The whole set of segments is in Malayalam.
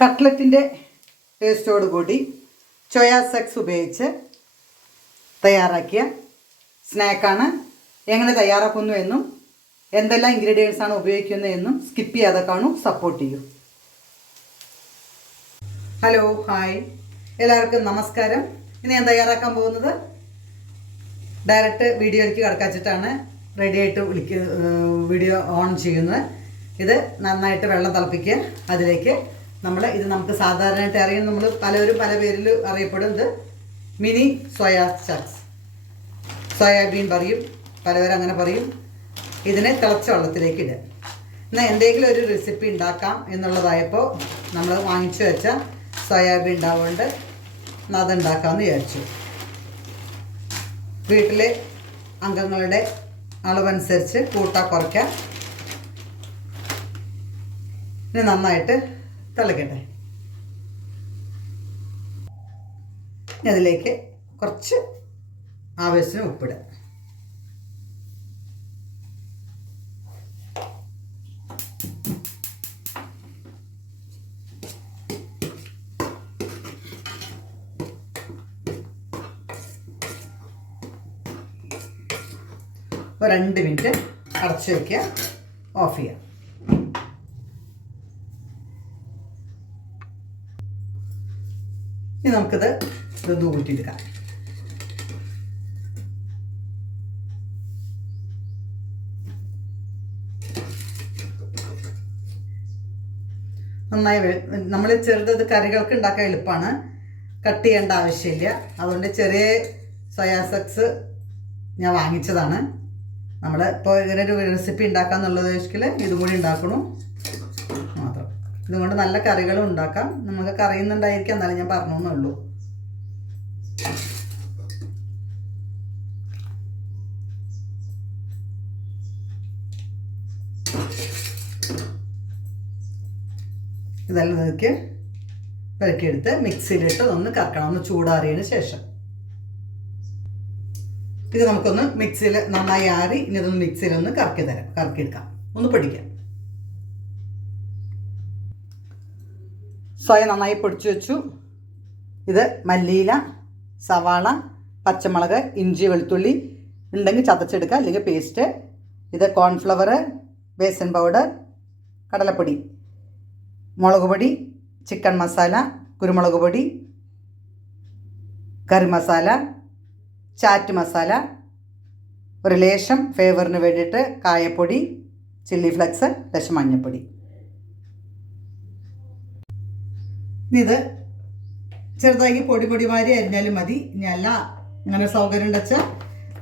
കട്ട്ലറ്റിന്റെ ടേസ്റ്റോട് കൂടി ചൊയാ സെക്സ് ഉപയോഗിച്ച് തയ്യാറാക്കിയ സ്നാക്കാണ്. എങ്ങനെ തയ്യാറാക്കുന്നു എന്നും എന്തെല്ലാം ഇൻഗ്രീഡിയൻസ് ആണ് ഉപയോഗിക്കുന്നത് എന്നും സ്കിപ്പ് ചെയ്യാതെ കാണൂ സപ്പോർട്ട് ചെയ്യൂ. ഹലോ ഹായ് എല്ലാവർക്കും നമസ്കാരം. ഇന്ന് ഞാൻ തയ്യാറാക്കാൻ പോകുന്നത് ഡയറക്റ്റ് വീഡിയോയിലേക്ക് കടക്കാച്ചിട്ടാണ് റെഡി ആയിട്ട് വിളിക്ക വീഡിയോ ഓൺ ചെയ്യുന്നത്. ഇത് നന്നായിട്ട് വെള്ളം തിളപ്പിക്കുക. അതിലേക്ക് നമ്മൾ ഇത് നമുക്ക് സാധാരണയായിട്ട് അറിയാം. നമ്മൾ പലരും പല പേരിൽ അറിയപ്പെടും ഇത് മിനി സോയാ ചക്സ് സോയാബീൻ പറയും. പലവരും അങ്ങനെ പറയും. ഇതിനെ തിളച്ച വെള്ളത്തിലേക്ക് ഇടുക. എന്നാൽ എന്തെങ്കിലും ഒരു റെസിപ്പി ഉണ്ടാക്കാം എന്നുള്ളതായപ്പോൾ നമ്മൾ വാങ്ങിച്ചു വെച്ച സോയാബീൻ ഉണ്ടാവുകൊണ്ട് അത് ഉണ്ടാക്കാമെന്ന് വിചാരിച്ചു. വീട്ടിലെ അംഗങ്ങളുടെ അളവനുസരിച്ച് കൂട്ടാ കുറയ്ക്കാം. ഇനി നന്നായിട്ട് തിളക്കട്ടെ അതിലേക്ക് കുറച്ച് ആവശ്യത്തിന് ഉപ്പിടുക ഒരു രണ്ട് മിനിറ്റ് അടച്ച് വയ്ക്കുക ഓഫ് ചെയ്യുക. ഇനി നമുക്കിത് ഇതൊന്ന് ഊറ്റിയെടുക്കാം. നന്നായി നമ്മൾ ചെറുത് കറികൾക്ക് ഉണ്ടാക്കാൻ എളുപ്പമാണ് കട്ട് ചെയ്യേണ്ട ആവശ്യമില്ല. അതുകൊണ്ട് ചെറിയ സോയാ സക്സ് ഞാൻ വാങ്ങിച്ചതാണ്. നമ്മൾ ഇപ്പോൾ ഇങ്ങനെ ഒരു റെസിപ്പി ഉണ്ടാക്കാന്നുള്ളത് വെച്ചാൽ ഇതും കൂടി ഉണ്ടാക്കണു. ഇതുകൊണ്ട് നല്ല കറികളും ഉണ്ടാക്കാം. നമുക്ക് കറിയുന്നുണ്ടായിരിക്കാം എന്നാലും ഞാൻ പറഞ്ഞേ ഉള്ളൂ ഇതെല്ലാം ഇതൊക്കെ പെരക്കിയെടുത്ത് മിക്സിയിലിട്ട് ഒന്ന് കറക്കണം ഒന്ന് ചൂടാറിയതിന് ശേഷം. ഇത് നമുക്കൊന്ന് മിക്സിയിൽ നന്നായി ആറി ഇനി ഇതൊന്ന് മിക്സിയിലൊന്ന് കറക്കി തരാം കറക്കിയെടുക്കാം. ഒന്ന് പൊടിക്കാം. സോയ നന്നായി പൊടിച്ചു വെച്ചു. ഇത് മല്ലിയില സവാള പച്ചമുളക് ഇഞ്ചി വെളുത്തുള്ളി ഉണ്ടെങ്കിൽ ചതച്ചെടുക്കുക. അല്ലെങ്കിൽ പേസ്റ്റ് ഇത് കോൺഫ്ലവർ ബേസൻ പൗഡർ കടലപ്പൊടി മുളക് പൊടി ചിക്കൻ മസാല കുരുമുളക് പൊടി കറി മസാല ചാറ്റ് മസാല ഒരു ലേശം ഫ്ലേവറിന് വേണ്ടിയിട്ട് കായപ്പൊടി ചില്ലി ഫ്ലെക്സ് ലേശം മഞ്ഞൾപ്പൊടി ഇനി ഇത് ചെറുതായി പൊടി പൊടി മാതിരി അരിഞ്ഞാലും മതി. ഇനി അല്ല അങ്ങനെ സൗകര്യം ഉണ്ടച്ച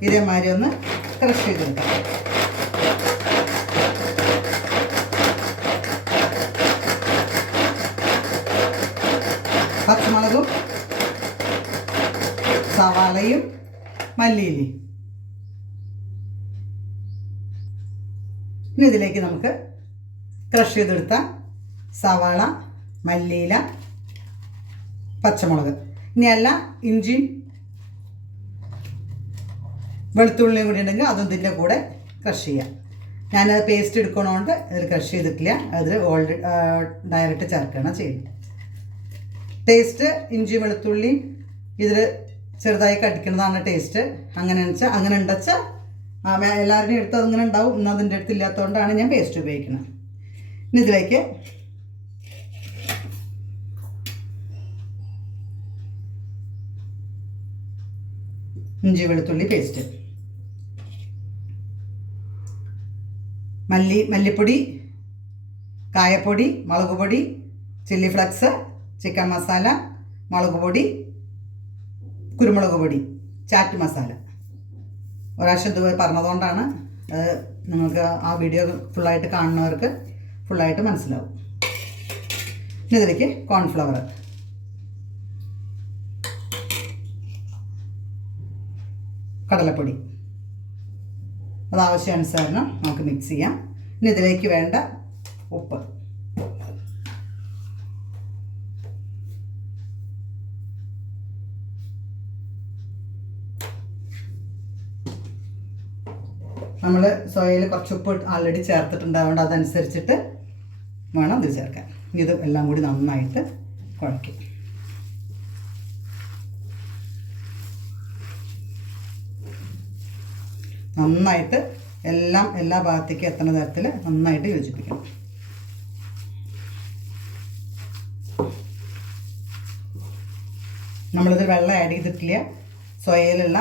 ഇതേമാതിരി ഒന്ന് ക്രഷ് ചെയ്തെടുക്കാം പച്ചമുളകും സവാളയും മല്ലിയിലയും. ഇനി ഇതിലേക്ക് നമുക്ക് ക്രഷ് ചെയ്തെടുത്ത സവാള മല്ലിയില പച്ചമുളക്. ഇനി അല്ല ഇഞ്ചിയും വെളുത്തുള്ളിയും കൂടി ഉണ്ടെങ്കിൽ അതും ഇതിന്റെ കൂടെ ക്രഷ് ചെയ്യാം. ഞാനത് പേസ്റ്റ് എടുക്കണോണ്ട് അതിൽ ക്രഷ് ചെയ്തിട്ടില്ല. അതിൽ ഓൾറെഡി ഡയറക്റ്റ് ചേർക്കണം ചെയ്യുന്നത്. ടേസ്റ്റ് ഇഞ്ചി വെളുത്തുള്ളി ഇതിൽ ചെറുതായി കടിക്കുന്നതാണ് ടേസ്റ്റ് അങ്ങനെ വെച്ചാൽ അങ്ങനെ ഉണ്ടച്ചാൽ എല്ലാവരുടെയും അടുത്ത് അതിങ്ങനെ ഉണ്ടാവും. ഇന്ന് അതിന്റെ അടുത്ത് ഇല്ലാത്തതുകൊണ്ടാണ് ഞാൻ പേസ്റ്റ് ഉപയോഗിക്കുന്നത്. ഇനി ഇതിലേക്ക് ഇഞ്ചി വെളുത്തുള്ളി പേസ്റ്റ് മല്ലി മല്ലിപ്പൊടി കായപ്പൊടി മുളക് പൊടി ചില്ലി ഫ്ലക്സ് ചിക്കൻ മസാല മുളക് പൊടി കുരുമുളക് പൊടി ചാറ്റ് മസാല ഒരാഴ്ച ഇത് പറഞ്ഞതുകൊണ്ടാണ് നിങ്ങൾക്ക് ആ വീഡിയോ ഫുള്ളായിട്ട് കാണുന്നവർക്ക് ഫുള്ളായിട്ട് മനസ്സിലാവും. ഇതിലേക്ക് കോൺഫ്ലവർ കടലപ്പൊടി. അത് ആവശ്യാനുസരണം നമുക്ക് മിക്സ് ചെയ്യാം. ഇനി ഇതിലേക്ക് വേണ്ട ഉപ്പ്. നമ്മൾ സോയയിൽ കുറച്ച് ഉപ്പ് ആൾറെഡി ചേർത്തിട്ടുണ്ട്. അതനുസരിച്ചിട്ട് വേണം ഇത് ചേർക്കാൻ. ഇത് എല്ലാം കൂടി നന്നായിട്ട് കുഴയ്ക്കും. നന്നായിട്ട് എല്ലാം എല്ലാ ഭാഗത്തേക്കും എത്തുന്ന തരത്തിൽ നന്നായിട്ട് യോജിപ്പിക്കണം. നമ്മളിത് വെള്ളം ആഡ് ചെയ്തിട്ടില്ല. സോയയിലുള്ള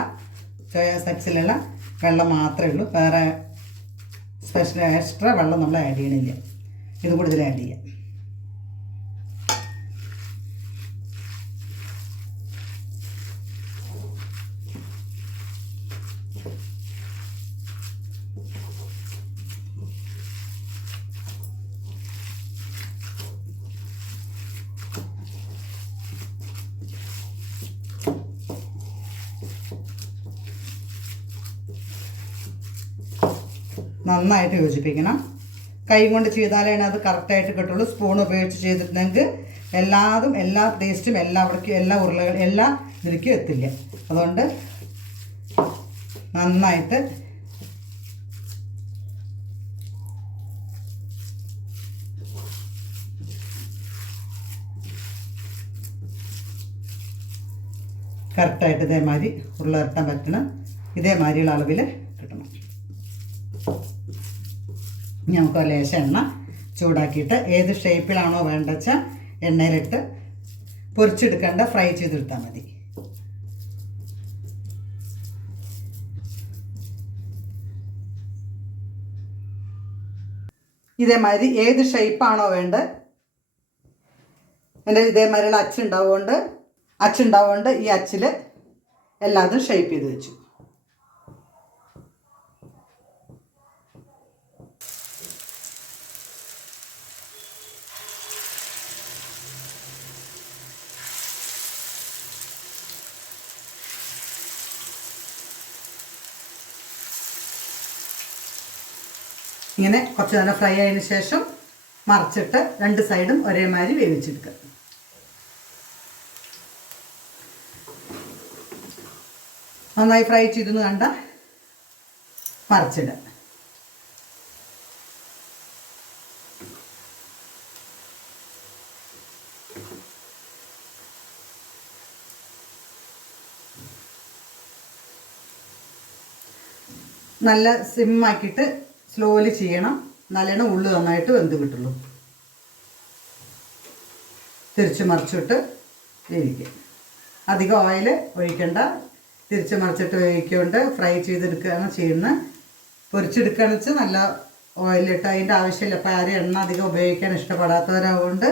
സോയ സെക്സിലുള്ള വെള്ളം മാത്രമേ ഉള്ളൂ. വേറെ സ്പെഷ്യൽ എക്സ്ട്രാ വെള്ളം നമ്മൾ ആഡ് ചെയ്യണില്ല. ഇത് കൂടുതൽ ആഡ് ചെയ്യാം. നന്നായിട്ട് യോജിപ്പിക്കണം. കൈ കൊണ്ട് ചെയ്താലേ അത് കറക്റ്റായിട്ട് കിട്ടുള്ളൂ. സ്പൂൺ ഉപയോഗിച്ച് ചെയ്തിട്ടുണ്ടെങ്കിൽ എല്ലാതും എല്ലാ ടേസ്റ്റും എല്ലാവർക്കും എല്ലാ ഉരുളകൾ എല്ലാ ഇതിലേക്കും എത്തില്ല. അതുകൊണ്ട് നന്നായിട്ട് കറക്റ്റായിട്ട് ഇതേമാതിരി ഉരുള പറ്റണം ഇതേമാതിരിയുള്ള അളവിൽ കിട്ടണം. നമുക്ക് ലേശ എണ്ണ ചൂടാക്കിയിട്ട് ഏത് ഷേപ്പിലാണോ വേണ്ട വെച്ചാൽ എണ്ണയിലിട്ട് പൊരിച്ചെടുക്കേണ്ട ഫ്രൈ ചെയ്തെടുത്താൽ മതി. ഇതേമാതിരി ഏത് ഷേപ്പാണോ വേണ്ടത്? എന്റെ ഇതേമാതിരിയുള്ള അച്ചുണ്ടാവുകൊണ്ട് അച്ചുണ്ടാവുകൊണ്ട് ഈ അച്ചിൽ എല്ലാതും ഷേപ്പ് ചെയ്ത് വെച്ചു. ഇങ്ങനെ കുറച്ച് നേരം ഫ്രൈ ആയതിനു ശേഷം മറിച്ചിട്ട് രണ്ട് സൈഡും ഒരേമാതിരി വേവിച്ചെടുക്കുക. നന്നായി ഫ്രൈ ചെയ്തെന്ന് കണ്ട മറിച്ചിട നല്ല സിമ്മാക്കിയിട്ട് സ്ലോലി ചെയ്യണം. നല്ലോണം ഉള്ളു നന്നായിട്ട് വെന്ത് കിട്ടുള്ളൂ. തിരിച്ച് മറിച്ചിട്ട് വേവിക്കും അധികം ഓയിൽ ഒഴിക്കണ്ട. തിരിച്ച് മറിച്ചിട്ട് വേവിക്കൊണ്ട് ഫ്രൈ ചെയ്തെടുക്കുകയാണ് ചെയ്യുന്നത്. പൊരിച്ചെടുക്കുകയെന്ന് വെച്ചാൽ നല്ല ഓയിലിട്ട് അതിന്റെ ആവശ്യമില്ല. അപ്പോൾ ആരും എണ്ണ അധികം ഉപയോഗിക്കാൻ ഇഷ്ടപ്പെടാത്തവരാകൊണ്ട്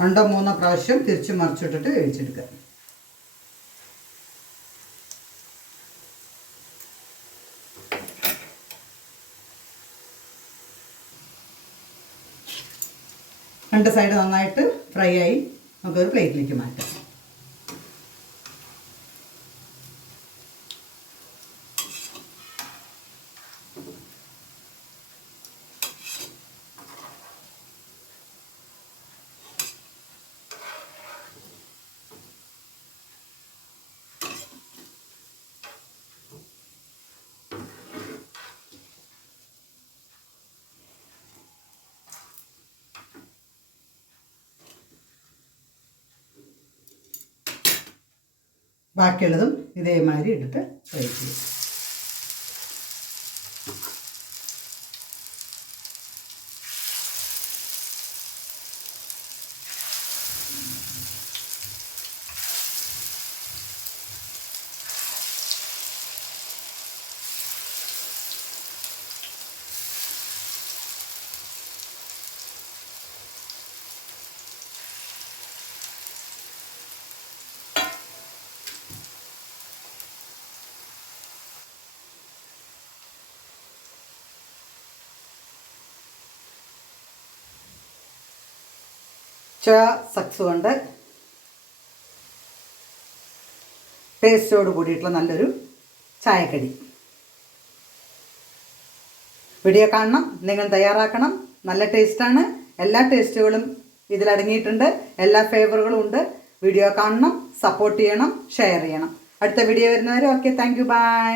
രണ്ടോ മൂന്നോ പ്രാവശ്യം തിരിച്ച് മറിച്ചിട്ടിട്ട് വേവിച്ചെടുക്കുക. രണ്ട് സൈഡ് നന്നായിട്ട് ഫ്രൈ ആയി നമുക്കൊരു പ്ലേറ്റിലേക്ക് മാറ്റാം. ബാക്കിയുള്ളതും ഇതേമാതിരി എടുത്ത് ഫ്രൈ ചെയ്യും ചോയ സക്സ് കൊണ്ട് ടേസ്റ്റോട് കൂടിയിട്ടുള്ള നല്ലൊരു ചായക്കടി. വീഡിയോ കാണണം നിങ്ങൾ തയ്യാറാക്കണം നല്ല ടേസ്റ്റാണ് എല്ലാ ടേസ്റ്റുകളും ഇതിലടങ്ങിയിട്ടുണ്ട് എല്ലാ ഫ്ലേവറുകളും ഉണ്ട്. വീഡിയോ കാണണം സപ്പോർട്ട് ചെയ്യണം ഷെയർ ചെയ്യണം. അടുത്ത വീഡിയോ വരുന്നവരെ ഓക്കെ താങ്ക് യു ബൈ